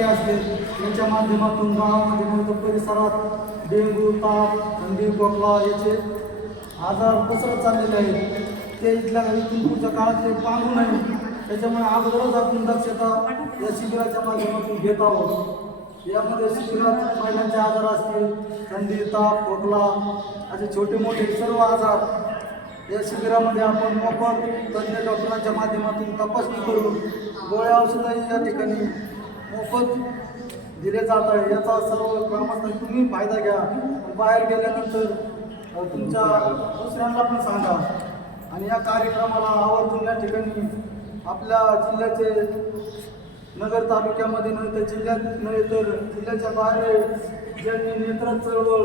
पथके असतील यांच्या माध्यमातून गावामध्ये नंतर परिसरात डेंगू ताप थंडी खोकला याचे आजार पसरत चाललेले आहेत. ते इथल्या इथून पुढच्या काळात ते पांगू नये. त्याच्यामुळे अगोदरच आपण दक्षता या शिबिराच्या माध्यमातून घेत आहोत. यामध्ये शिबिरात महिलांचे आजार असतील थंडी ताप खोकला असे छोटे मोठे सर्व आजार या शिबिरामध्ये आपण मोफत तज्ज्ञ डॉक्टरांच्या माध्यमातून तपासणी करून गोळ्या औषधही या ठिकाणी मोफत दिले जात आहे. याचा सर्व ग्रामस्थांनी तुम्ही फायदा घ्या. बाहेर गेल्यानंतर तुमच्या दुसऱ्यांना पण सांगा. आणि या कार्यक्रमाला आवर्जून या ठिकाणी आपल्या जिल्ह्याचे नगर तालुक्यामध्ये नव्हे तर जिल्ह्यात नव्हे तर जिल्ह्याच्या बाहेर ज्यांनी नेत्र चळवळ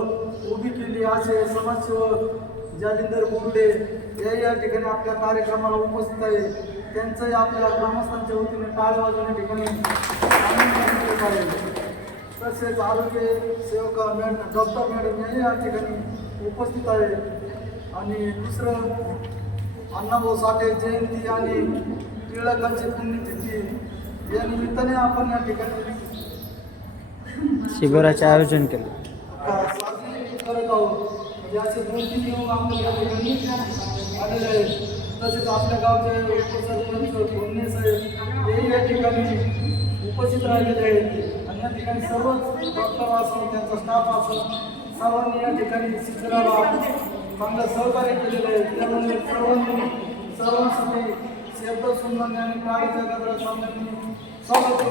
उभी केली असे समाजसेवक जालिंदर बोर्डे हे या ठिकाणी आपल्या कार्यक्रमाला उपस्थित आहे. त्यांचंही आपल्या ग्रामस्थांच्या वतीने टाळ वाजवण्या ठिकाणी. तसेच आरोग्य सेवका मॅडम डॉक्टर मॅडम याही या ठिकाणी उपस्थित आहे. आणि दुसरं अण्णाभाऊ साठे जयंती आणि टिळकांची पुण्यतिथी या निमित्ताने आपण या ठिकाणी शिबिराचे आयोजन केले. करत आहोत. म्हणजे असे दोन तीन दिवस आपल्या या ठिकाणी आलेले आहेत. तसेच आपल्या गावचे उपसरपंच भोमने साहेब हेही या ठिकाणी उपस्थित राहिलेले आहेत. आणि या ठिकाणी सर्वच डॉक्टर असो त्यांचा स्टाफ असो सर्वांनी या ठिकाणी शिबिराला चांगलं सहकार्य केलेलं आहे. त्यामुळे सर्वांनी सर्वांसाठी शब्द सुंदर आणि काही जगात सामन्यांनी स्वागत